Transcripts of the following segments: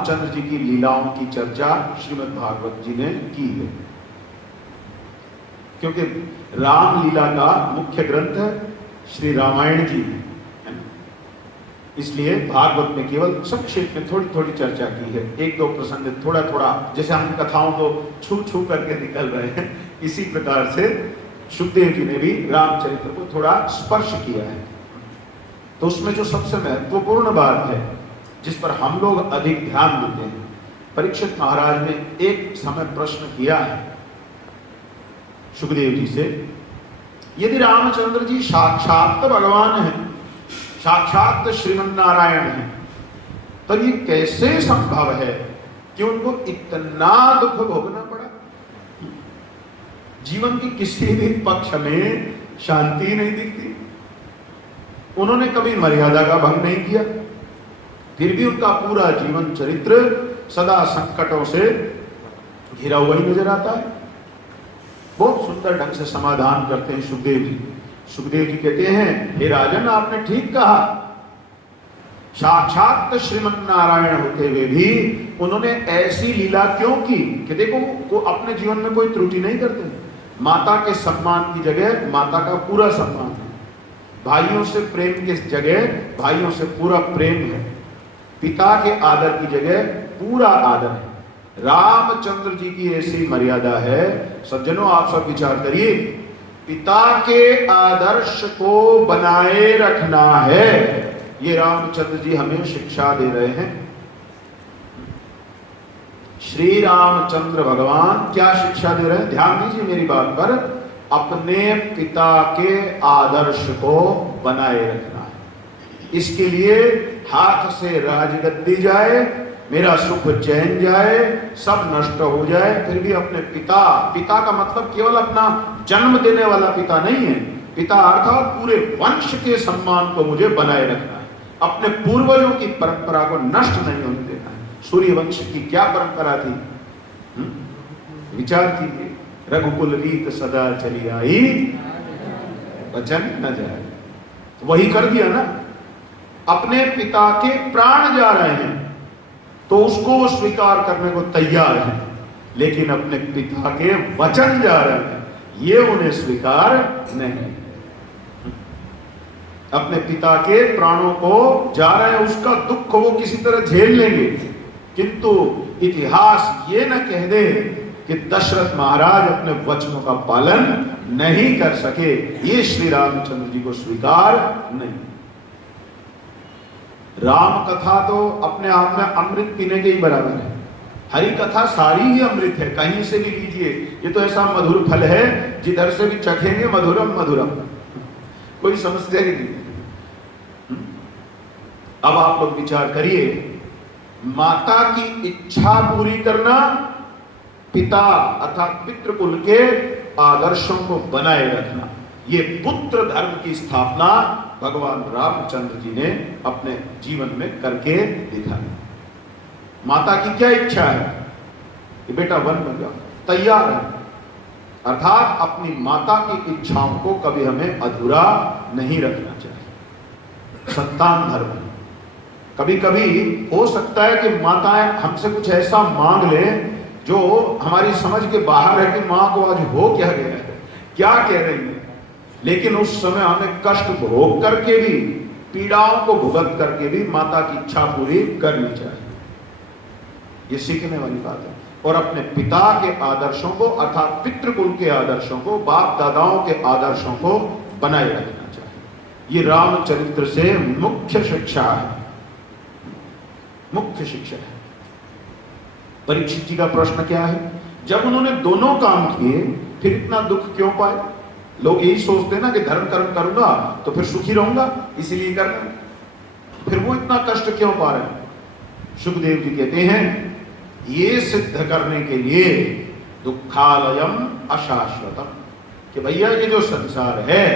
रामचंद्र जी की लीलाओं की चर्चा श्रीमद् भागवत जी ने की है, क्योंकि रामलीला का मुख्य ग्रंथ है श्री रामायण जी है ना? इसलिए भागवत में केवल संक्षेप में थोड़ी थोड़ी चर्चा की है, एक दो प्रसंग थोड़ा थोड़ा, जैसे हम कथाओं को छू छू करके निकल रहे हैं, इसी प्रकार से सुखदेव जी ने भी रामचरित्र को थोड़ा स्पर्श किया है। तो उसमें जो सबसे महत्वपूर्ण बात है जिस पर हम लोग अधिक ध्यान देते हैं, परीक्षित महाराज ने एक समय प्रश्न किया है सुखदेव जी से, यदि रामचंद्र जी साक्षात भगवान हैं, साक्षात श्रीमन्नारायण हैं, तो ये कैसे संभव है कि उनको इतना दुख भोगना पड़ा? जीवन की किसी भी पक्ष में शांति नहीं दिखती, उन्होंने कभी मर्यादा का भंग नहीं किया, फिर भी उनका पूरा जीवन चरित्र सदा संकटों से घिरा हुआ ही नजर आता है। बहुत सुंदर ढंग से समाधान करते हैं सुखदेव जी। सुखदेव जी कहते हैं, हे राजन, आपने ठीक कहा, साक्षात श्रीमन्नारायण होते हुए भी उन्होंने ऐसी लीला क्यों की कि देखो वो अपने जीवन में कोई त्रुटि नहीं करते। माता के सम्मान की जगह माता का पूरा सम्मान है, भाइयों से प्रेम की जगह भाइयों से पूरा प्रेम है, पिता के आदर की जगह पूरा आदर है। रामचंद्र जी की ऐसी मर्यादा है। सज्जनों, आप सब विचार करिए, पिता के आदर्श को बनाए रखना है, ये रामचंद्र जी हमें शिक्षा दे रहे हैं। श्री रामचंद्र भगवान क्या शिक्षा दे रहे हैं? ध्यान दीजिए मेरी बात पर। अपने पिता के आदर्श को बनाए रखना है। इसके लिए हाथ से राजगद्दी जाए, मेरा सुख चैन जाए, सब नष्ट हो जाए, फिर भी अपने पिता, पिता का मतलब केवल अपना जन्म देने वाला पिता नहीं है, पिता अर्थात पूरे वंश के सम्मान को मुझे बनाए रखना है, अपने पूर्वजों की परंपरा को नष्ट नहीं होने देना है। सूर्य वंश की क्या परंपरा थी? विचार कीजिए, रघुकुल रीत सदा चली आई, वचन न जाए। वही कर दिया ना, अपने पिता के प्राण जा रहे हैं तो उसको वो स्वीकार करने को तैयार है, लेकिन अपने पिता के वचन जा रहे हैं ये उन्हें स्वीकार नहीं। अपने पिता के प्राणों को जा रहे हैं, उसका दुख वो किसी तरह झेल लेंगे, किंतु इतिहास ये न कह दे कि दशरथ महाराज अपने वचनों का पालन नहीं कर सके। ये श्री रामचंद्र जी को स्वीकार नहीं। राम कथा तो अपने आप में अमृत पीने के ही बराबर है। हरि कथा सारी ही अमृत है, कहीं से भी लीजिए। ये तो ऐसा मधुर फल है जिधर से भी चखेंगे मधुरम मधुरम, कोई समस्या ही नहीं। अब आप लोग विचार करिए, माता की इच्छा पूरी करना, पिता अर्थात पितृकुल के आदर्शों को बनाए रखना, ये पुत्र धर्म की स्थापना भगवान रामचंद्र जी ने अपने जीवन में करके दिखाया। माता की क्या इच्छा है कि बेटा वन में जाओ, तैयार है, अर्थात अपनी माता की इच्छाओं को कभी हमें अधूरा नहीं रखना चाहिए। संतान धर्म, कभी कभी हो सकता है कि माताएं हमसे कुछ ऐसा मांग ले जो हमारी समझ के बाहर है कि मां को आज हो क्या गया है, क्या कह रही है, लेकिन उस समय हमें कष्ट भोग करके भी, पीड़ाओं को भुगत करके भी माता की इच्छा पूरी करनी चाहिए। ये सीखने वाली बात है। और अपने पिता के आदर्शों को अर्थात पितृकुल के आदर्शों को, बाप दादाओं के आदर्शों को बनाए रखना चाहिए। ये रामचरित्र से मुख्य शिक्षा है, मुख्य शिक्षा है। परीक्षित जी का प्रश्न क्या है? जब उन्होंने दोनों काम किए फिर इतना दुख क्यों पाए? लोग यही सोचते हैं ना कि धर्म कर्म करूंगा तो फिर सुखी रहूंगा, इसीलिए करना, फिर वो इतना कष्ट क्यों पा रहे हैं? सुखदेव जी कहते हैं, ये सिद्ध करने के लिए दुखालयम अशाश्वतम, कि भैया ये जो संसार है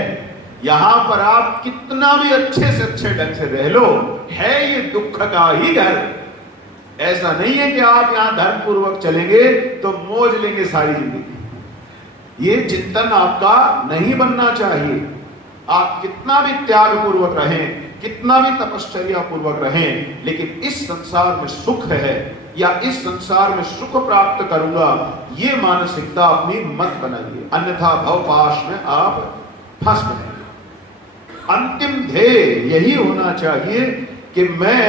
यहां पर आप कितना भी अच्छे से अच्छे ढंग से रह लो, है ये दुख का ही घर। ऐसा नहीं है कि आप यहां धर्म पूर्वक चलेंगे तो मौज लेंगे सारी जिंदगी। ये चिंतन आपका नहीं बनना चाहिए। आप कितना भी त्याग पूर्वक रहें, कितना भी तपश्चर्या पूर्वक रहें, लेकिन इस संसार में सुख है या इस संसार में सुख प्राप्त करूंगा, ये मानसिकता अपनी मत बनाइए, अन्यथा भवपाश में आप फंस गए। अंतिम ध्येय यही होना चाहिए कि मैं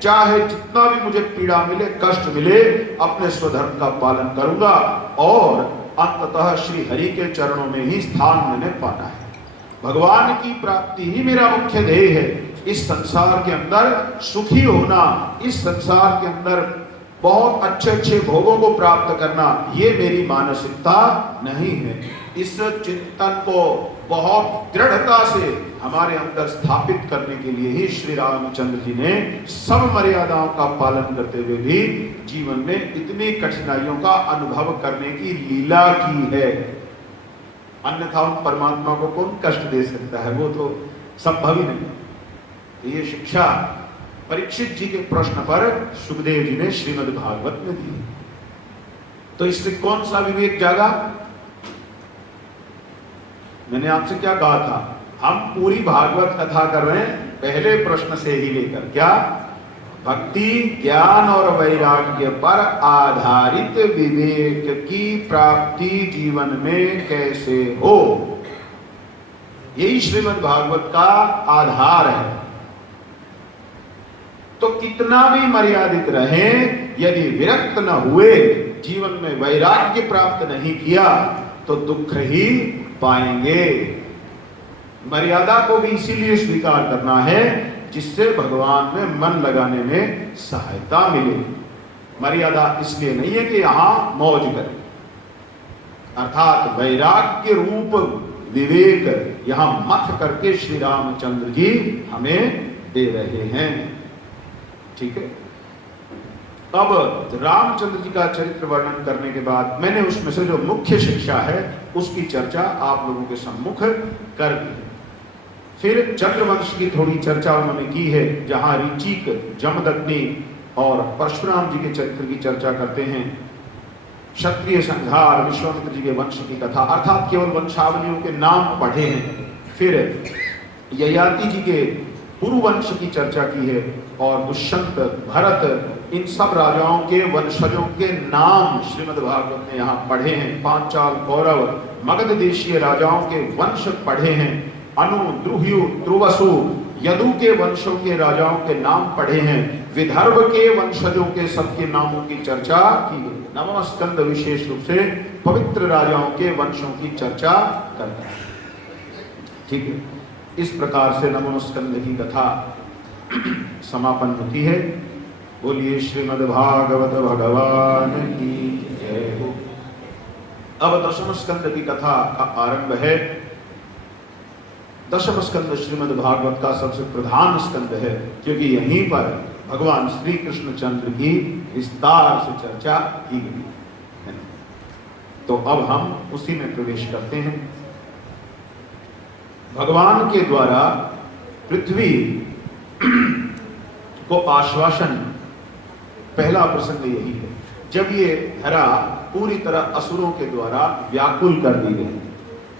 चाहे जितना भी मुझे पीड़ा मिले, कष्ट मिले, अपने स्वधर्म का पालन करूंगा और अंततः श्री हरि के चरणों में ही स्थान मैंने पाना है। भगवान की प्राप्ति ही मेरा मुख्य ध्येय है। इस संसार के अंदर सुखी होना, इस संसार के अंदर बहुत अच्छे अच्छे भोगों को प्राप्त करना, ये मेरी मानसिकता नहीं है। इस चिंतन को बहुत दृढ़ता से हमारे अंदर स्थापित करने के लिए ही श्री रामचंद्र जी ने सब मर्यादाओं का पालन करते हुए भी जीवन में इतनी कठिनाइयों का अनुभव करने की लीला की है। अन्यथा उन परमात्मा को कौन कष्ट दे सकता है, वो तो संभव ही नहीं। तो ये शिक्षा परीक्षित जी के प्रश्न पर सुखदेव जी ने श्रीमद् भागवत में दी। तो इससे कौन सा विवेक जागा? मैंने आपसे क्या कहा था, हम पूरी भागवत कथा कर रहे हैं पहले प्रश्न से ही लेकर, क्या भक्ति, ज्ञान और वैराग्य पर आधारित विवेक की प्राप्ति जीवन में कैसे हो, यही श्रीमद् भागवत का आधार है। तो कितना भी मर्यादित रहे, यदि विरक्त न हुए, जीवन में वैराग्य प्राप्त नहीं किया, तो दुख ही पाएंगे। मर्यादा को भी इसीलिए स्वीकार करना है जिससे भगवान में मन लगाने में सहायता मिले। मर्यादा इसलिए नहीं है कि यहां मौज करें, अर्थात वैराग्य रूप विवेक यहां मथ करके श्री रामचंद्र जी हमें दे रहे हैं। ठीक है। अब रामचंद्र जी का चरित्र वर्णन करने के बाद मैंने उसमें से जो मुख्य शिक्षा है उसकी चर्चा आप लोगों के सम्मुख कर दी। फिर चंद्रवंश की थोड़ी चर्चा उन्होंने की है, जहां ऋचिक, जमदग्नि और परशुराम जी के चरित्र की चर्चा करते हैं। क्षत्रिय संहार, विश्वामित्र जी के वंश की कथा, अर्थात केवल वंशावलियों के नाम पढ़े हैं। फिर ययाति जी के पुरुवंश की चर्चा की है और दुष्यंत, भरत, इन सब राजाओं के वंशजों के नाम श्रीमद् भागवत ने यहाँ पढ़े हैं। पांचाल, कौरव, मगध देशीय राजाओं के वंश पढ़े हैं। अनु, द्रुह्यु, त्रुवसु, यदु के वंशों के राजाओं के नाम पढ़े हैं। विदर्भ के वंशजों के सबके नामों की चर्चा की गई। नवम स्कंद विशेष रूप से पवित्र राजाओं के वंशों की चर्चा करता है। ठीक है। इस प्रकार से नवम स्कंद की कथा समापन होती है। बोलिए श्रीमद् भागवत भगवान की जय हो। अब दशम स्कंद की कथा का आरंभ है। दशम स्कंद श्रीमद् भागवत का सबसे प्रधान स्कंद है, क्योंकि यहीं पर भगवान श्री कृष्ण चंद्र की विस्तार से चर्चा की गई है। तो अब हम उसी में प्रवेश करते हैं। भगवान के द्वारा पृथ्वी को आश्वासन, पहला प्रसंग यही है। जब ये धरा पूरी तरह असुरों के द्वारा व्याकुल कर दी गई,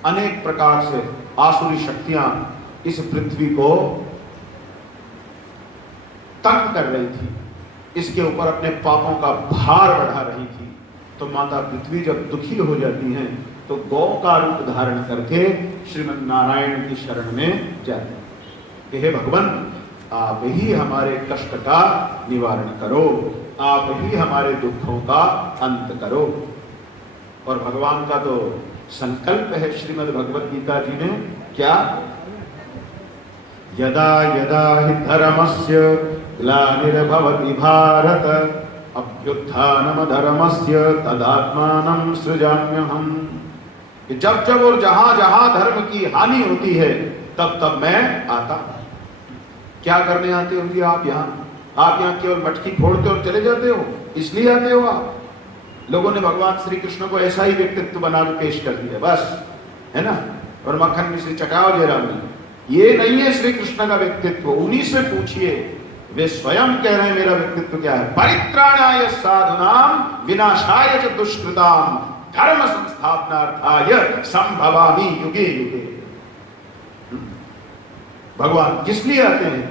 अनेक प्रकार से आसुरी शक्तियां इस पृथ्वी को तंग कर रही थी, इसके ऊपर अपने पापों का भार बढ़ा रही थी, तो माता पृथ्वी जब दुखी हो जाती हैं तो गौ का रूप धारण करके श्रीमद् नारायण की शरण में जाते हैं कि हे भगवान, आप ही हमारे कष्ट का निवारण करो, आप ही हमारे दुखों का अंत करो। और भगवान का तो संकल्प है श्रीमद् भगवत गीता जी में, क्या? यदा यदा हि धर्मस्य ग्लानिर्भवति भारत अभ्युत्थानम धर्मस्य तदात्मानं सृजाम्यहम्। जब जब और जहां जहां धर्म की हानि होती है तब तब मैं आता हूं। क्या करने आते हो जी आप यहाँ? आप यहाँ केवल मटकी फोड़ते और चले जाते हो, इसलिए आते हो आप? लोगों ने भगवान श्री कृष्ण को ऐसा ही व्यक्तित्व बना के पेश कर दिया, बस, है ना? और मक्खन मिश्री चटाओ जयराम जी। ये नहीं है श्री कृष्ण का व्यक्तित्व। उन्हीं से पूछिए, वे स्वयं कह रहे हैं मेरा व्यक्तित्व क्या है। परित्राणाय साधुनाम विनाशाय च दुष्कृताम धर्म संस्थापनार्थाय संभवामि युगे युगे। भगवान किस लिए आते हैं?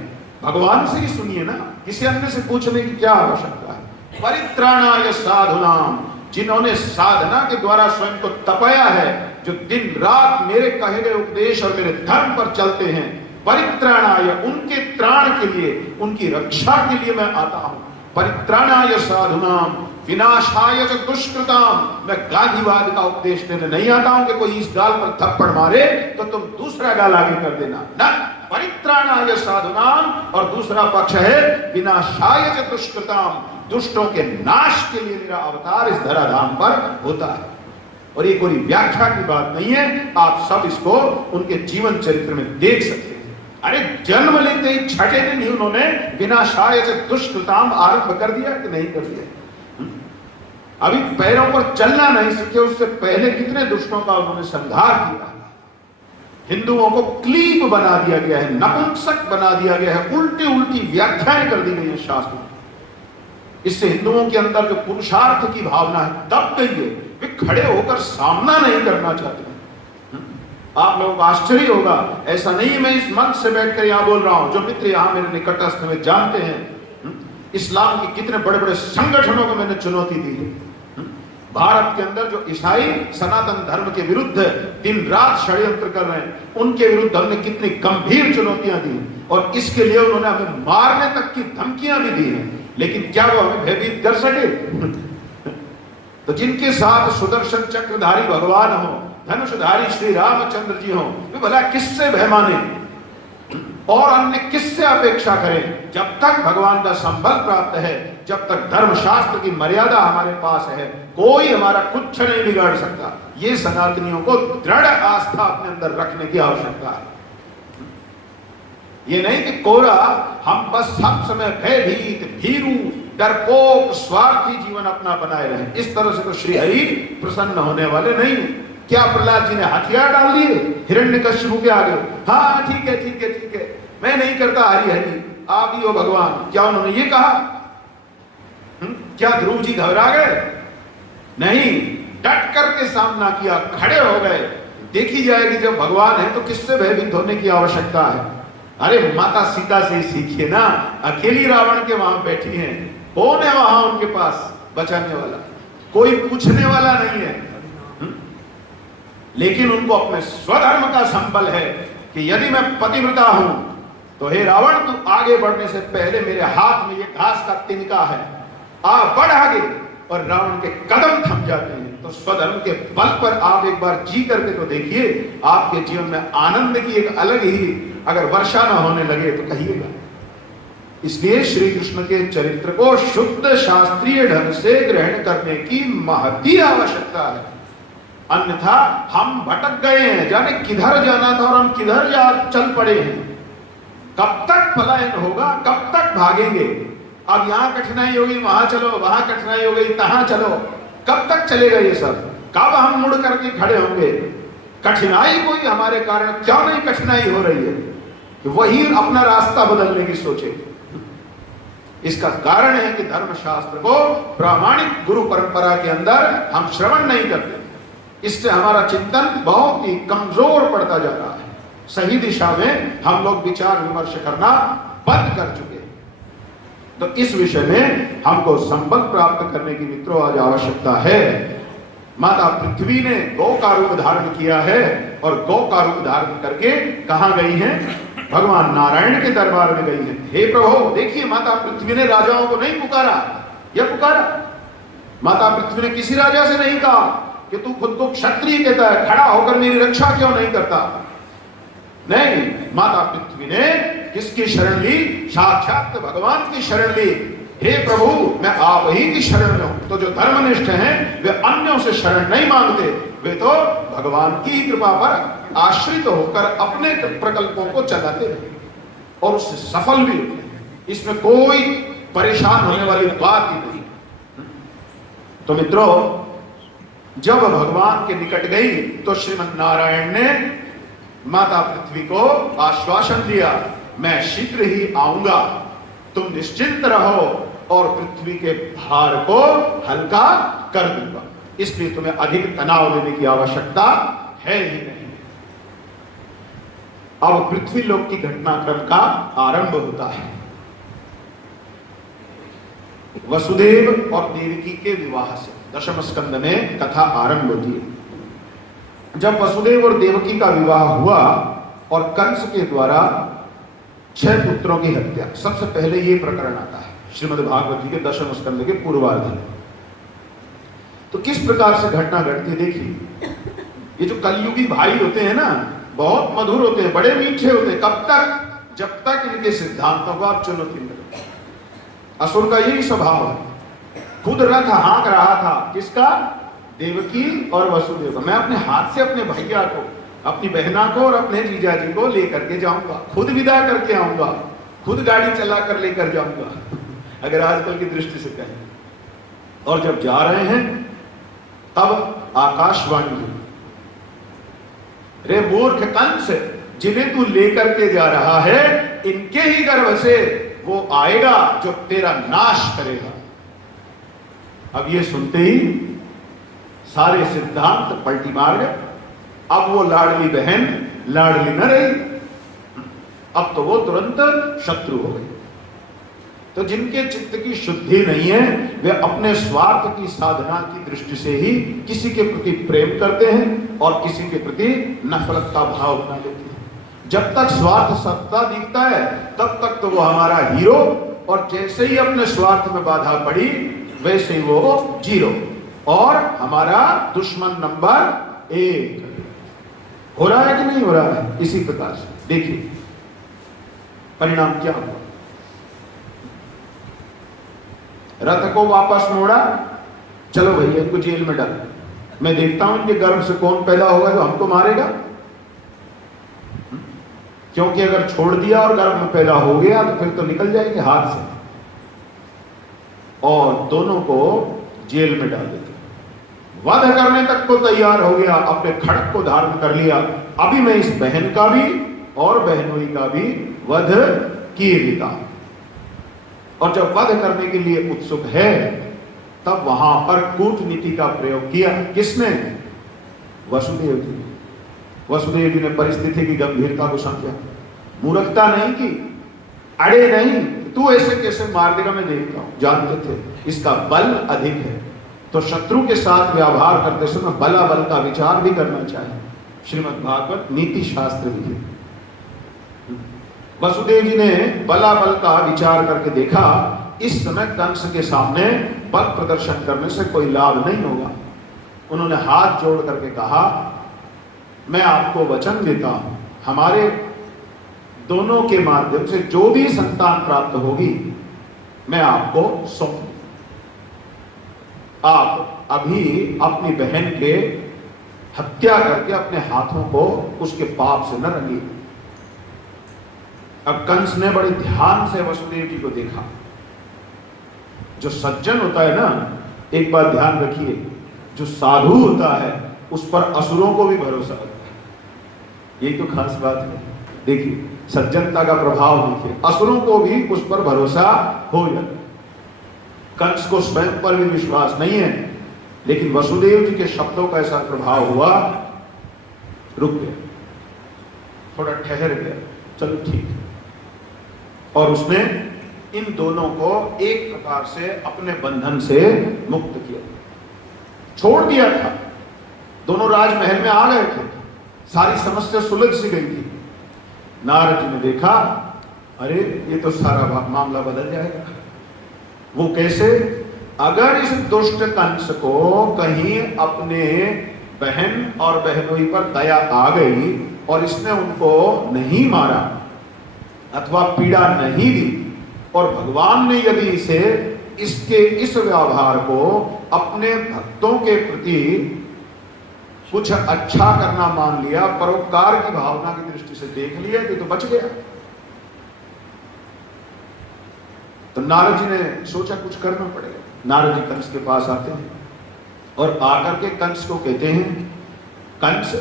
भगवान से ही सुनिए ना, किसी अन्य से पूछने की क्या आवश्यकता है। परित्राणाय साधुनाम, जिन्होंने साधना के द्वारा स्वयं को तपाया है, जो दिन रात मेरे कहे गए उपदेश और मेरे धर्म पर चलते हैं, परित्राणाय, उनके त्राण के लिए, उनकी रक्षा के लिए मैं आता हूं। परित्राणाय साधुनाम विनाशाय च दुष्कृताम, मैं गांधीवाद का उपदेश देने नहीं आता हूं कि कोई इस गाल पर थप्पड़ मारे तो तुम दूसरा गाल आगे कर देना, ना, परित्राणाय साधुनाम, और दूसरा पक्ष है विनाशाय च दुष्कृताम, दुष्टों के नाश के लिए मेरा अवतार इस धराधाम पर होता है। और ये कोई व्याख्या की बात नहीं है, आप सब इसको उनके जीवन चरित्र में देख सकते हैं। अरे जन्म लेते ही छठे दिन ही उन्होंने विनाशाय च दुष्कृताम आरंभ कर दिया कि नहीं कर दिया। अभी पैरों पर चलना नहीं सीखे, उससे पहले कितने दुष्टों का उन्होंने संहार किया। हिंदुओं को क्लीब बना दिया गया है, नपुंसक बना दिया गया है, उल्टी उल्टी व्याख्याएं कर दी गई है शास्त्रों। इससे हिंदुओं के अंदर जो पुरुषार्थ की भावना है दब गई है, वे खड़े होकर सामना नहीं करना चाहते। आप लोगों को आश्चर्य होगा, ऐसा नहीं मैं इस मंच से बैठकर यहां बोल रहा हूं, जो मित्र यहां मेरे निकटस्थ में जानते हैं इस्लाम के कितने बड़े बड़े संगठनों को मैंने चुनौती दी है। भारत के अंदर जो ईसाई सनातन धर्म के विरुद्ध दिन रात षड्यंत्र कर रहे हैं, उनके विरुद्ध हमने कितनी गंभीर चुनौतियां दी, और इसके लिए उन्होंने हमें मारने तक की धमकियां भी दी हैं, लेकिन क्या वो हमें भयभीत कर सके? तो जिनके साथ सुदर्शन चक्रधारी भगवान हो, धनुषधारी श्री रामचंद्र जी हो, वे भला किससे भय माने और अन्य किससे अपेक्षा करें? जब तक भगवान का संबल प्राप्त है, जब तक धर्मशास्त्र की मर्यादा हमारे पास है, कोई हमारा कुछ नहीं बिगाड़ सकता। ये सनातनियों को दृढ़ आस्था अपने अंदर रखने की आवश्यकता है। ये नहीं कि कोरा हम बस सब समय भयभीत, भीरू, डरपोक, स्वार्थी जीवन अपना बनाए रहे, इस तरह से तो श्री हरि प्रसन्न होने वाले नहीं। क्या प्रहलाद जी ने हथियार डाल दिए हिरण्यकश्यप के आगे? हाँ ठीक है ठीक है ठीक है, मैं नहीं करता हरि हरि, आप ही हो भगवान। क्या उन्होंने ये कहा? क्या ध्रुव जी घबरा गए? नहीं, डट करके सामना किया, खड़े हो गए। देखी जाएगी जब भगवान है तो किससे भयभीत होने की आवश्यकता है? अरे माता सीता से ही सीखिए ना, अकेली रावण के वहां बैठी हैं, कौन है वहां उनके पास बचाने वाला? कोई पूछने वाला नहीं है। लेकिन उनको अपने स्वधर्म का संबल है कि यदि मैं पतिव्रता हूं तो हे रावण, तू आगे बढ़ने से पहले मेरे हाथ में ये घास का तिनका है, आ बढ़ आगे। और रावण के कदम थम जाते हैं। तो स्वधर्म के बल पर आप एक बार जी करके तो देखिए, आपके जीवन में आनंद की एक अलग ही अगर वर्षा न होने लगे तो कहिएगा। इसलिए श्री कृष्ण के चरित्र को शुद्ध शास्त्रीय ढंग से ग्रहण करने की महती आवश्यकता है, अन्यथा हम भटक गए हैं, जाने किधर जाना था और हम किधर जा चल पड़े हैं। कब तक पलायन होगा, कब तक भागेंगे? अब यहां कठिनाई होगी, वहां चलो, वहां कठिनाई हो गई, तहां चलो, कब तक चलेगा ये सब? कब हम मुड़ करके खड़े होंगे? कठिनाई कोई हमारे कारण क्यों नहीं कठिनाई हो रही है कि वही अपना रास्ता बदलने की सोचे? इसका कारण है कि धर्मशास्त्र को प्रामाणिक गुरु परंपरा के अंदर हम श्रवण नहीं करते। इससे हमारा चिंतन बहुत ही कमजोर पड़ता जा रहा है। सही दिशा में हम लोग विचार विमर्श करना बंद कर चुके हैं। तो इस विषय में हमको संबल प्राप्त करने की मित्रों आज आवश्यकता है। माता पृथ्वी ने गौ का रूप धारण किया है और गौ का रूप धारण करके कहां गई हैं? भगवान नारायण के दरबार में गई हैं। हे प्रभु, देखिए माता पृथ्वी ने राजाओं को नहीं पुकारा, यह पुकारा। माता पृथ्वी ने किसी राजा से नहीं कहा कि तू खुद को क्षत्रिय कहता है, खड़ा होकर मेरी रक्षा क्यों नहीं करता? नहीं, माता पृथ्वी ने किसकी शरण ली? साक्षात भगवान की शरण ली। हे प्रभु, मैं आप ही की शरण में हूं। तो जो धर्मनिष्ठ हैं वे अन्यों से शरण नहीं मांगते, वे तो भगवान की कृपा पर आश्रित होकर अपने प्रकल्पों को चलाते हैं और उससे सफल भी होते हैं। इसमें कोई परेशान होने वाली बात ही नहीं। तो मित्रों, जब भगवान के निकट गई तो श्रीमन नारायण ने माता पृथ्वी को आश्वासन दिया, मैं शीघ्र ही आऊंगा, तुम निश्चिंत रहो और पृथ्वी के भार को हल्का कर दूंगा। इसलिए तुम्हें अधिक तनाव लेने की आवश्यकता है ही नहीं। अब पृथ्वी लोक की घटनाक्रम का आरंभ होता है। वसुदेव और देवकी के विवाह से दशम स्कंद में कथा आरंभ होती है। जब वसुदेव और देवकी का विवाह हुआ और कंस के द्वारा 6 पुत्रों की हत्या, सबसे पहले ये प्रकरण आता है श्रीमद् भागवत जी के दशम स्कंद के पूर्वार्ध में। तो किस प्रकार से घटना घटती है देखिए। ये जो कलयुगी भाई होते हैं ना, बहुत मधुर होते हैं, बड़े मीठे होते हैं। कब तक? जब तक इनके सिद्धांतों को आप चुनौती में रखें। असुर का यही स्वभाव है। खुद रथ हाँक रहा था, किसका? देवकी और वसुदेव का। मैं अपने हाथ से अपने भैया को, अपनी बहना को और अपने जीजा जी को लेकर के जाऊंगा, खुद विदा करके आऊंगा, खुद गाड़ी चला कर लेकर जाऊंगा, अगर आजकल की दृष्टि से कहें। और जब जा रहे हैं तब आकाशवाणी हुई, रे मूर्ख कंस, जिन्हें तू लेकर के जा रहा है इनके ही गर्भ से वो आएगा जो तेरा नाश करेगा। अब ये सुनते ही सारे सिद्धांत पलटी मार गए। अब वो लाडली बहन लाडली न रही, अब तो वो तुरंत शत्रु हो गई। तो जिनके चित्त की शुद्धि नहीं है वे अपने स्वार्थ की साधना की दृष्टि से ही किसी के प्रति प्रेम करते हैं और किसी के प्रति नफरत का भाव बना लेते हैं। जब तक स्वार्थ सत्ता दिखता है तब तक तो वो हमारा हीरो, और जैसे ही अपने स्वार्थ में बाधा पड़ी वैसे ही वो जीरो, और हमारा दुश्मन नंबर 1। हो रहा है कि नहीं हो रहा है? इसी प्रकार से देखिए परिणाम क्या हुआ। रथ को वापस मोड़ा, चलो भैया इनको जेल में डाल, मैं देखता हूं इनके गर्भ से कौन पैदा होगा जो हमको मारेगा। क्योंकि अगर छोड़ दिया और गर्भ में पैदा हो गया तो फिर तो निकल जाएंगे हाथ से, और दोनों को जेल में डाल देते। वध करने तक को तैयार हो गया, अपने खड़ग को धारण कर लिया, अभी मैं इस बहन का भी और बहनोई का भी वध किए देता हूं। और जब वध करने के लिए उत्सुक है तब वहां पर कूटनीति का प्रयोग किया। किसने? वसुदेव जी। वसुदेव जी ने परिस्थिति की गंभीरता को समझा, मूर्खता नहीं की, अड़े नहीं, तू ऐसे कैसे मार देगा, मैं देखता हूं। जानते थे इसका बल अधिक है, तो शत्रु के साथ व्यवहार करते समय बला बल का विचार भी करना चाहिए। श्रीमद् भागवत नीति शास्त्र भी है। वसुदेव जी ने बला बल का विचार करके देखा, इस समय कंस के सामने बल प्रदर्शन करने से कोई लाभ नहीं होगा। उन्होंने हाथ जोड़ करके कहा, मैं आपको वचन देता हूं, हमारे दोनों के माध्यम से जो भी संतान प्राप्त होगी मैं आपको सौंप, आप अभी अपनी बहन के हत्या करके अपने हाथों को उसके पाप से न रंगिए। अब कंस ने बड़े ध्यान से वसुदेव जी को देखा। जो सज्जन होता है ना, एक बात ध्यान रखिए, जो साधु होता है उस पर असुरों को भी भरोसा होता है। यही तो खास बात है। देखिए सज्जनता का प्रभाव देखिए, असुरों को भी उस पर भरोसा हो जाता। कंस को स्वयं पर भी विश्वास नहीं है, लेकिन वसुदेव जी के शब्दों का ऐसा प्रभाव हुआ, रुक गया, थोड़ा ठहर गया, चलो ठीक है। और उसने इन दोनों को एक प्रकार से अपने बंधन से मुक्त किया, छोड़ दिया था। दोनों राजमहल में आ गए थे, सारी समस्या सुलझ सी गई थी। नारद जी ने देखा, अरे ये तो सारा मामला बदल जाएगा। वो कैसे? अगर इस दुष्ट कंस को कहीं अपने बहन और बहनोई पर दया आ गई और इसने उनको नहीं मारा अथवा पीड़ा नहीं दी, और भगवान ने यदि इसे इसके इस व्यवहार को अपने भक्तों के प्रति कुछ अच्छा करना मान लिया, परोपकार की भावना की दृष्टि से देख लिया, तो बच गया। तो नारद जी ने सोचा कुछ करना पड़ेगा। नारद जी कंस के पास आते हैं और आकर के कंस को कहते हैं, कंस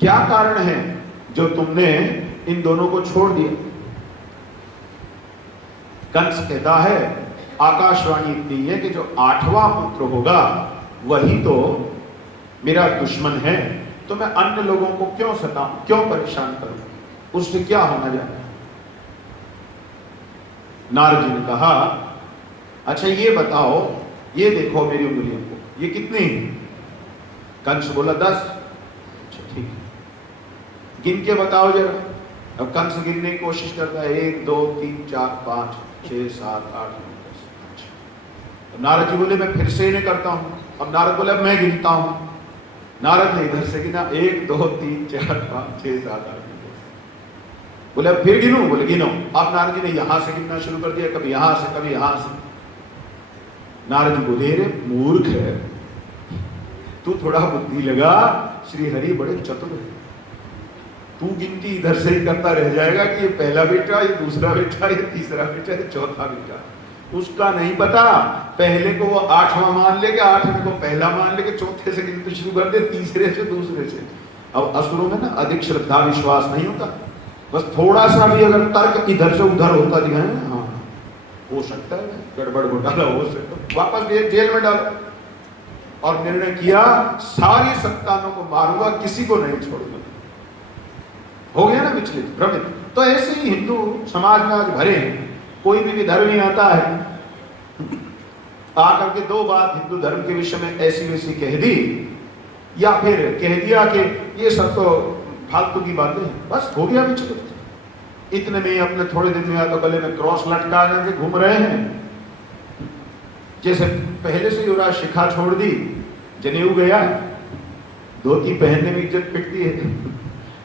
क्या कारण है जो तुमने इन दोनों को छोड़ दिया? कंस कहता है, आकाशवाणी इतनी है कि जो 8वां पुत्र होगा वही तो मेरा दुश्मन है, तो मैं अन्य लोगों को क्यों सताऊं, क्यों परेशान करूं? उससे क्या होना जा रहा है? नारद जी ने कहा, अच्छा ये बताओ, ये देखो मेरी उंगलियों को, ये कितनी है? कंस बोला 10। अच्छा ठीक है, गिन के बताओ जरा। अब कंस गिनने की कोशिश करता है, 1 2 3 4 5 6 7 8 9 10। अच्छा, तो नारद जी बोले मैं फिर से इन्हें करता हूं। अब नारद बोले अब मैं गिनता हूं। नारद ने इधर से गिना, 1 2 3 4 5 6 7 8 9 10। बोले अब फिर गिनूं? बोले गिनो। अब नारद जी ने यहां से गिनना शुरू कर दिया, कभी यहां से कभी यहां से। नारद जी बोले, रे मूर्ख है तू, थोड़ा बुद्धि लगा, श्री हरि बड़े चतुर है, तू गिनती इधर से ही करता रह जाएगा कि ये पहला बेटा, ये दूसरा बेटा, ये तीसरा बेटा, ये चौथा बेटा। उसका नहीं पता, पहले को वो 8वां मान लेके, 8वें को पहला मान लेके, चौथे से गिनती शुरू कर दे, तीसरे से दूसरे से। अब असुरों में ना अधिक श्रद्धा विश्वास नहीं होता, बस थोड़ा सा भी अगर तर्क इधर से उधर होता दिखा है, हाँ हो सकता है गड़बड़ घोटाला हो सकता है, वापस जेल में डालो। और निर्णय किया सारी संतानों को मारूंगा, किसी को नहीं छोड़ूंगा। हो गया ना विचलित, भ्रमित। तो ऐसे ही हिंदू समाज में आज भरे हैं। कोई भी विधर्मी आता है, आकर के 2 बात हिंदू धर्म के विषय में ऐसी वैसी कह दी, या फिर कह दिया कि ये सब तो फालतू की बातें हैं, बस हो गया विचलित। इतने में अपने थोड़े दिन में या तो गले में क्रॉस लटका करके घूम रहे हैं, जैसे पहले से युवराज शिखा छोड़ दी, जनेऊ गया, धोती पहनने में इज्जत पिटती है,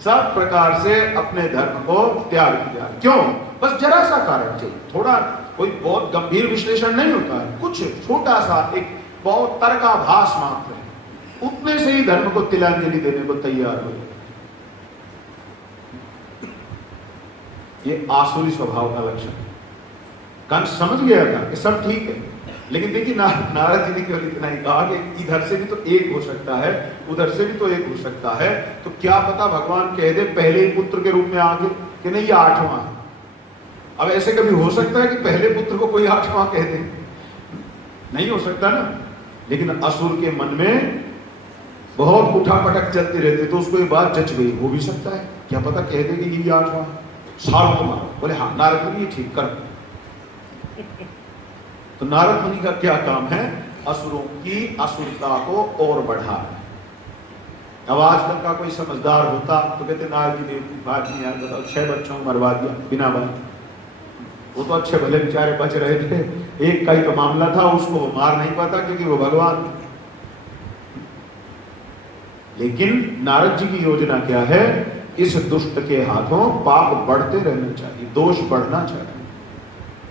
सब प्रकार से अपने धर्म को त्याग दिया। क्यों? बस जरा सा कारण चाहिए, थोड़ा, कोई बहुत गंभीर विश्लेषण नहीं होता है, कुछ छोटा सा एक बहुत तर्काभास मात्र है, उतने से ही धर्म को तिलांजलि देने को तैयार हो। ये आसुरी स्वभाव का लक्षण। कंस समझ गया था कि सब ठीक है, लेकिन देखिए नारद जी ने केवल इतना ही कहा कि इधर से भी तो एक हो सकता है, उधर से भी तो एक हो सकता है, तो क्या पता भगवान कह दे पहले ही पुत्र के रूप में आके कि नहीं ये 8वां है। अब ऐसे कभी हो सकता है कि पहले पुत्र को कोई 8वां कह दे? नहीं हो सकता ना। लेकिन असुर के मन में बहुत उठापटक चलती रहती, तो उसको ये बात जच गई, हो भी सकता है, क्या पता कह दे कि ये 8वां सारों को मारो। बोले हाँ नारद मुनि ठीक कर। तो नारद मुनि का क्या काम है? असुरों की असुरता को और बढ़ा। अब आजकल का कोई समझदार होता तो कहते नारद जी ने बात नहीं यार, बताओ 6 बच्चों को मरवा दिया बिना बात। वो तो अच्छे भले बेचारे बच रहे थे, एक का ही तो मामला था, उसको वो मार नहीं पाता क्योंकि वो भगवान। लेकिन नारद जी की योजना क्या है? इस दुष्ट के हाथों पाप बढ़ते रहना चाहिए, दोष बढ़ना चाहिए,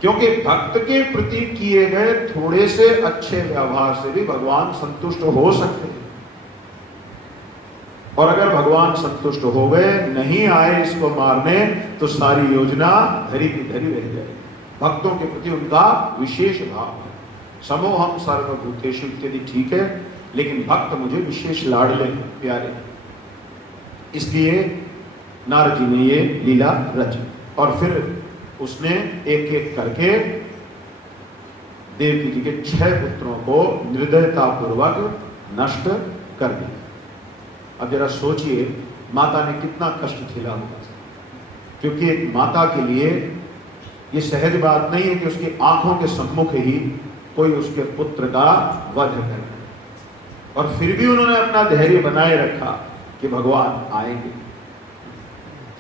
क्योंकि भक्त के प्रति किए गए थोड़े से अच्छे व्यवहार से भी भगवान संतुष्ट हो सकते हैं। और अगर भगवान संतुष्ट हो गए, नहीं आए इसको मारने, तो सारी योजना धरी की धरी रह जाएगी। भक्तों के प्रति उनका विशेष भाव है। समोहम सर्वभूतेषु इत्यादि ठीक है, लेकिन भक्त मुझे विशेष लाडले प्यारे। इसलिए नारद जी ने ये लीला रची, और फिर उसने एक एक करके देवकी जी के 6 पुत्रों को निर्दयता पूर्वक नष्ट कर दिया। अब जरा सोचिए, माता ने कितना कष्ट झेला होगा, क्योंकि एक माता के लिए ये सहज बात नहीं है कि उसकी आंखों के सम्मुख ही कोई उसके पुत्र का वध करे, और फिर भी उन्होंने अपना धैर्य बनाए रखा कि भगवान आएंगे।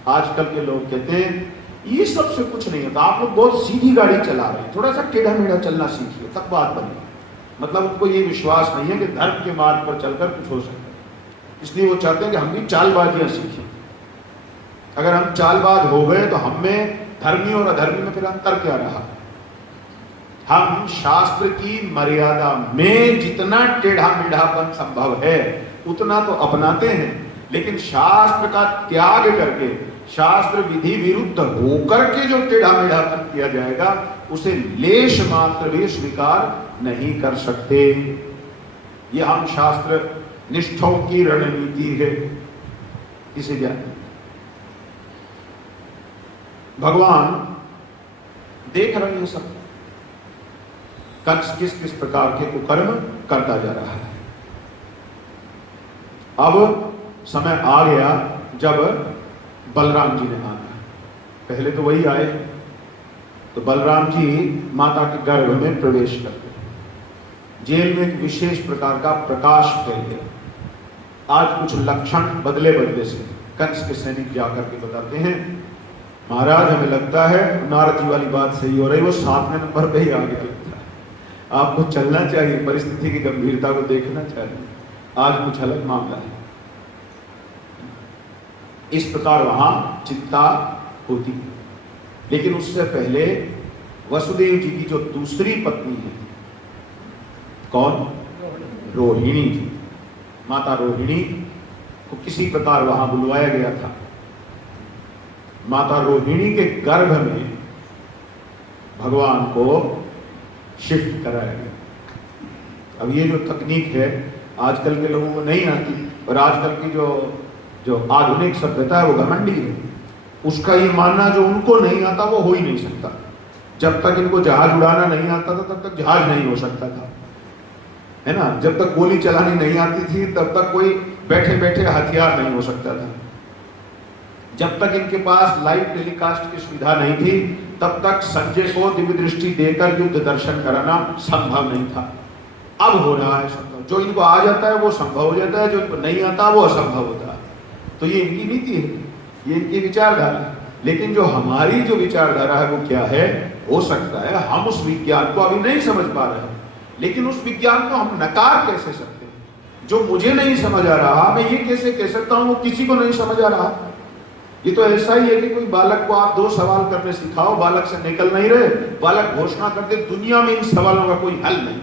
आजकल के लोग कहते हैं ये सबसे कुछ नहीं होता, आप लोग बहुत सीधी गाड़ी चला रहे हैं, थोड़ा सा टेढ़ा मेढ़ा चलना सीखिए तब बात बनी। मतलब उनको ये विश्वास नहीं है कि धर्म के मार्ग पर चलकर कुछ हो सकता है, इसलिए वो चाहते हैं कि हम भी चालबाजियां सीखें। अगर हम चालबाज हो गए तो हम में धर्मी और अधर्मी में फिर अंतर क्या रहा? हम शास्त्र की मर्यादा में जितना टेढ़ा मेढ़ापन संभव है उतना तो अपनाते हैं, लेकिन शास्त्र का त्याग करके, शास्त्र विधि विरुद्ध होकर के जो टेढ़ा मेढ़ापन किया जाएगा उसे लेश मात्र भी स्वीकार नहीं कर सकते। यह हम शास्त्र निष्ठों की रणनीति है। इसे जाने भगवान देख रहे हैं सब, कंस किस किस प्रकार के कुकर्म करता जा रहा है। अब समय आ गया जब बलराम जी ने आना है। पहले तो वही आए, तो बलराम जी माता के गर्भ में प्रवेश करते, जेल में एक विशेष प्रकार का प्रकाश फैल गया। आज कुछ लक्षण बदले बदले से कंस के सैनिक जाकर के बताते हैं, महाराज हमें लगता है नारद जी वाली बात सही हो रही, वो 7वें नंबर पे ही आगे लगता है, आपको चलना चाहिए, परिस्थिति की गंभीरता को देखना चाहिए, आज कुछ अलग मामला है। इस प्रकार वहां चिंता होती है। लेकिन उससे पहले वसुदेव जी की जो दूसरी पत्नी है, कौन? रोहिणी जी। माता रोहिणी को किसी प्रकार वहां बुलवाया गया था। माता रोहिणी के गर्भ में भगवान को शिफ्ट कराया गया। अब ये जो तकनीक है आजकल के लोगों को नहीं आती, और आजकल की जो आधुनिक सभ्यता है वो घमंडी है। उसका ये मानना जो उनको नहीं आता वो हो ही नहीं सकता। जब तक इनको जहाज उड़ाना नहीं आता था तब तक जहाज नहीं हो सकता था, है ना। जब तक गोली चलानी नहीं आती थी तब तक कोई बैठे बैठे हथियार नहीं हो सकता था। जब तक इनके पास लाइव टेलीकास्ट की सुविधा नहीं थी तब तक संजय को दिव्य दृष्टि देकर युद्ध दर्शन कराना संभव नहीं था। अब हो रहा है संभव। जो इनको आ जाता है वो संभव हो जाता है, जो इनको नहीं आता वो असंभव होता है। तो ये इनकी नीति है, ये इनकी विचारधारा है। लेकिन जो हमारी जो विचारधारा है वो क्या है? हो सकता है हम उस विज्ञान को अभी नहीं समझ पा रहे हैं, लेकिन उस विज्ञान को हम नकार कैसे सकते हैं? जो मुझे नहीं समझ आ रहा मैं ये कैसे कह सकता हूं वो किसी को नहीं समझ आ रहा? ये तो ऐसा ही है कि कोई बालक को आप 2 सवाल करने सिखाओ, बालक से निकल नहीं रहे, बालक घोषणा कर दे दुनिया में इन सवालों का कोई हल नहीं।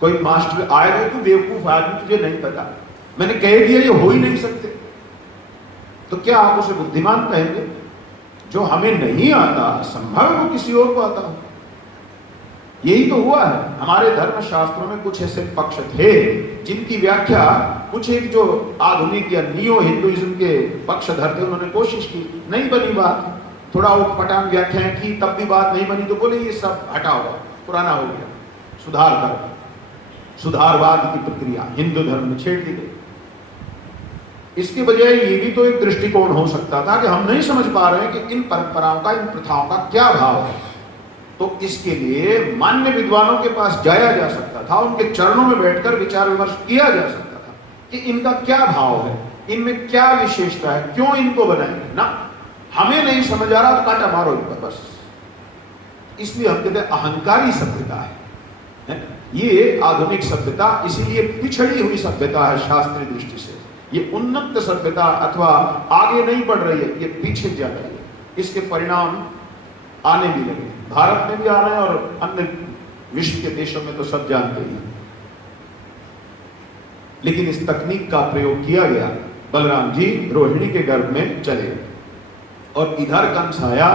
कोई मास्टर आए तो बेवकूफ आदमी, तुझे नहीं पता, मैंने कह दिया ये हो ही नहीं सकते, तो क्या आप उसे बुद्धिमान कहेंगे? जो हमें नहीं आता संभव है वो किसी और को आता हो। यही तो हुआ है। हमारे धर्म शास्त्रों में कुछ ऐसे पक्ष थे जिनकी व्याख्या कुछ एक जो आधुनिक या नियो हिंदुइज्म के पक्षधर थे उन्होंने कोशिश की, नहीं बनी बात, थोड़ा वो पटांग व्याख्याएं की तब भी बात नहीं बनी, तो बोले ये सब हटाओ, पुराना हो गया, सुधार करो। सुधारवाद की प्रक्रिया हिंदू धर्म में छेड़ दी गई। इसके बजाय ये भी तो एक दृष्टिकोण हो सकता था कि हम नहीं समझ पा रहे हैं कि इन परंपराओं का, इन प्रथाओं का क्या भाव है, तो इसके लिए मान्य विद्वानों के पास जाया जा सकता था, उनके चरणों में बैठकर विचार विमर्श किया जा सकता था कि इनका क्या भाव है, इनमें क्या विशेषता है, क्यों इनको बनाएंगे ना। हमें नहीं समझ आ रहा तो काटा मारो इन पर बस। इसलिए हम कहते हैं अहंकारी सभ्यता है ये आधुनिक सभ्यता, इसीलिए पिछड़ी हुई सभ्यता है शास्त्रीय दृष्टि से। ये उन्नत सभ्यता अथवा आगे नहीं बढ़ रही है, ये पीछे जा रही है। इसके परिणाम आने भी लगे, भारत में भी आ रहे हैं और अन्य विश्व के देशों में तो सब जानते ही हैं। लेकिन इस तकनीक का प्रयोग किया गया। बलराम जी रोहिणी के गर्भ में चले गए और इधर कंस आया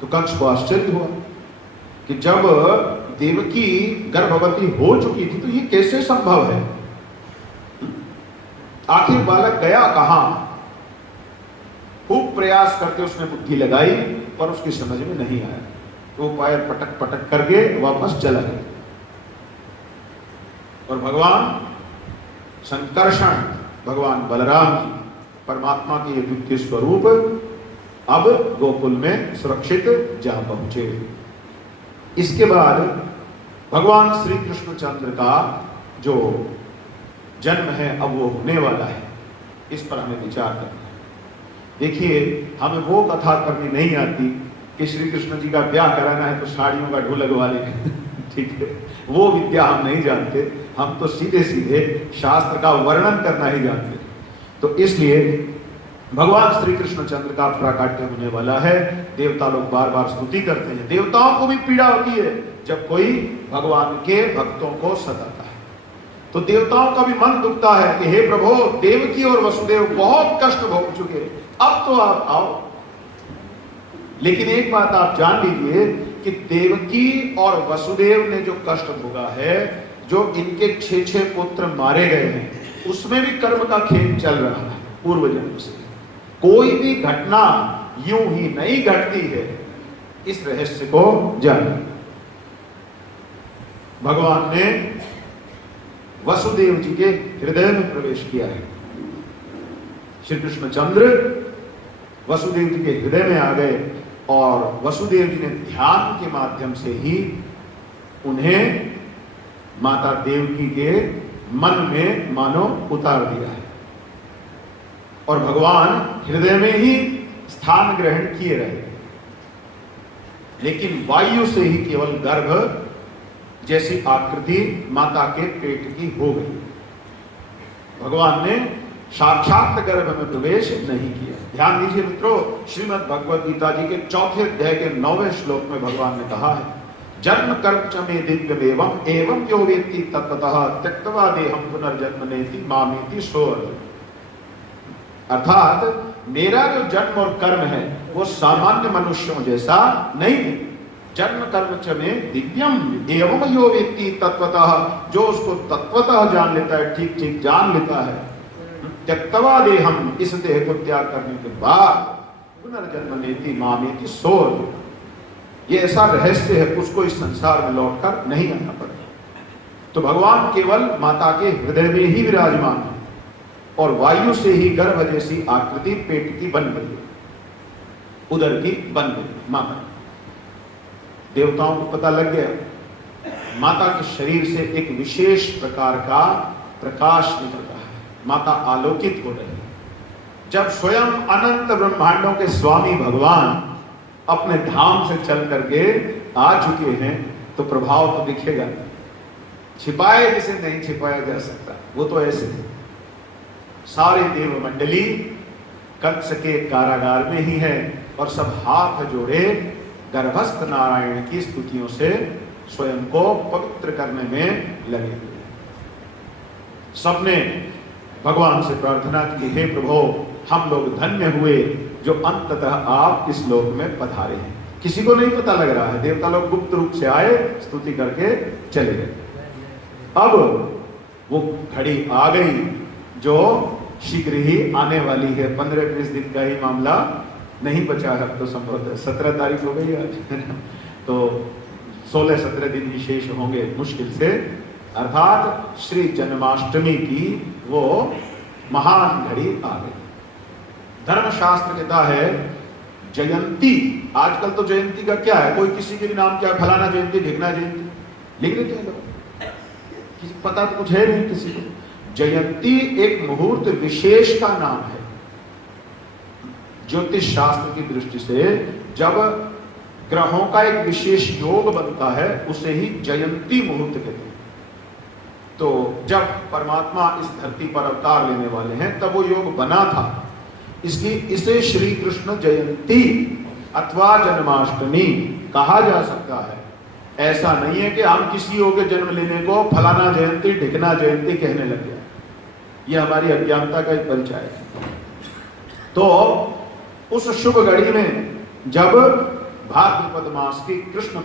तो कंस को आश्चर्य हुआ कि जब देवकी गर्भवती हो चुकी थी तो ये कैसे संभव है? आखिर बालक गया कहां? खूब प्रयास करके उसने बुद्धि लगाई पर उसकी समझ में नहीं आया, तो पैर पटक पटक करके वापस चला गया। और भगवान संकर्षण, भगवान बलराम जी परमात्मा के द्वितीय स्वरूप अब गोकुल में सुरक्षित जा पहुंचे। इसके बाद भगवान श्री कृष्णचंद्र का जो जन्म है अब वो होने वाला है, इस पर हमें विचार करना है। देखिए हमें वो कथा करनी नहीं आती कि श्री कृष्ण जी का ब्याह कराना है तो साड़ियों का ढोल लगवा लें ठीक है, वो विद्या हम नहीं जानते, हम तो सीधे सीधे शास्त्र का वर्णन करना ही जानते। तो इसलिए भगवान श्री कृष्णचंद्र का प्राकट्य होने वाला है। देवता लोग बार बार स्तुति करते हैं। देवताओं को भी पीड़ा होती है जब कोई भगवान के भक्तों को सताता है, तो देवताओं का भी मन दुखता है कि हे प्रभु, देवकी और वसुदेव बहुत कष्ट भोग चुके, अब तो आप आओ। लेकिन एक बात आप जान लीजिए कि देवकी और वसुदेव ने जो कष्ट भोगा है, जो इनके 6 पुत्र मारे गए हैं, उसमें भी कर्म का खेल चल रहा है पूर्व जन्म से। कोई भी घटना यूं ही नहीं घटती है, इस रहस्य को जानिए। भगवान ने वसुदेव जी के हृदय में प्रवेश किया है। श्री कृष्णचंद्र वसुदेव जी के हृदय में आ गए और वसुदेव जी ने ध्यान के माध्यम से ही उन्हें माता देवकी के मन में मानो उतार दिया है और भगवान हृदय में ही स्थान ग्रहण किए रहे। लेकिन वायु से ही केवल गर्भ जैसी आकृति माता के पेट की हो गई। भगवान ने साक्षात गर्भ में प्रवेश नहीं किया। ध्यान दीजिए मित्रों, श्रीमद् भगवद गीता जी के 4 अध्याय के 9वें श्लोक में भगवान ने कहा है, जन्म कर्म च मे दिव्यमेवं एवं यो वेत्ति तत्त्वतः त्यक्त्वा देहं पुनर्जन्म नेति मामेति सो अर्जुन। अर्थात मेरा जो जन्म और कर्म है वो सामान्य मनुष्यों जैसा नहीं है। जन्म कर्म च मे दिव्यम एवं यो वेत्ति तत्त्वतः, जो उसको तत्वतः जान लेता है, ठीक ठीक जान लेता है, त्यक्त्वा देहं, इस देह को त्याग करने के बाद पुनर्जन्म नेति मामेति सो अर्जुन। ये ऐसा रहस्य है, उसको इस संसार में लौटकर नहीं आना पड़ेगा। तो भगवान केवल माता के हृदय में ही विराजमान है और वायु से ही गर्भ जैसी आकृति पेट की बन गई, उदर की बन गई माता। देवताओं को पता लग गया माता के शरीर से एक विशेष प्रकार का प्रकाश निकल रहा है, माता आलोकित हो रही है। जब स्वयं अनंत ब्रह्मांडों के स्वामी भगवान अपने धाम से चल करके आ चुके हैं तो प्रभाव तो दिखेगा। छिपाए जिसे नहीं छिपाया जा सकता, वो तो ऐसे है। सारे देव मंडली कंस के कारागार में ही है और सब हाथ जोड़े गर्भस्थ नारायण की स्तुतियों से स्वयं को पवित्र करने में लगे हुए। सबने भगवान से प्रार्थना की, हे प्रभु हम लोग धन्य हुए जो अंततः आप इस लोक में पधारे हैं। किसी को नहीं पता लग रहा है, देवता लोग गुप्त रूप से आए, स्तुति करके चले गए। अब वो घड़ी आ गई जो शीघ्र ही आने वाली है। 15-20 दिन का ही मामला नहीं बचा है, अब तो संभवतः 17 तारीख हो गई आज तो 16-17 दिन ही शेष होंगे मुश्किल से। अर्थात श्री जन्माष्टमी की वो महान घड़ी आ गई। धर्मशास्त्र कहता है जयंती, आजकल तो जयंती का क्या है, कोई किसी के भी नाम क्या, फलाना जयंती, ढिकना जयंती लिख देते हैं लोग, किसी पता तो कुछ है नहीं किसी को। जयंती एक मुहूर्त विशेष का नाम है। ज्योतिष शास्त्र की दृष्टि से जब ग्रहों का एक विशेष योग बनता है उसे ही जयंती मुहूर्त कहते हैं। तो जब परमात्मा इस धरती पर अवतार लेने वाले हैं तब वो योग बना था, इसे श्री कृष्ण जयंती अथवा जन्माष्टमी कहा जा सकता है। ऐसा नहीं है कि हम किसी योग के जन्म लेने को फलाना जयंती, ढिकना जयंती कहने लग गया। यह हमारी अज्ञानता का एक परिचय है। तो उस शुभ घड़ी में जब भाद्रपद मास की कृष्ण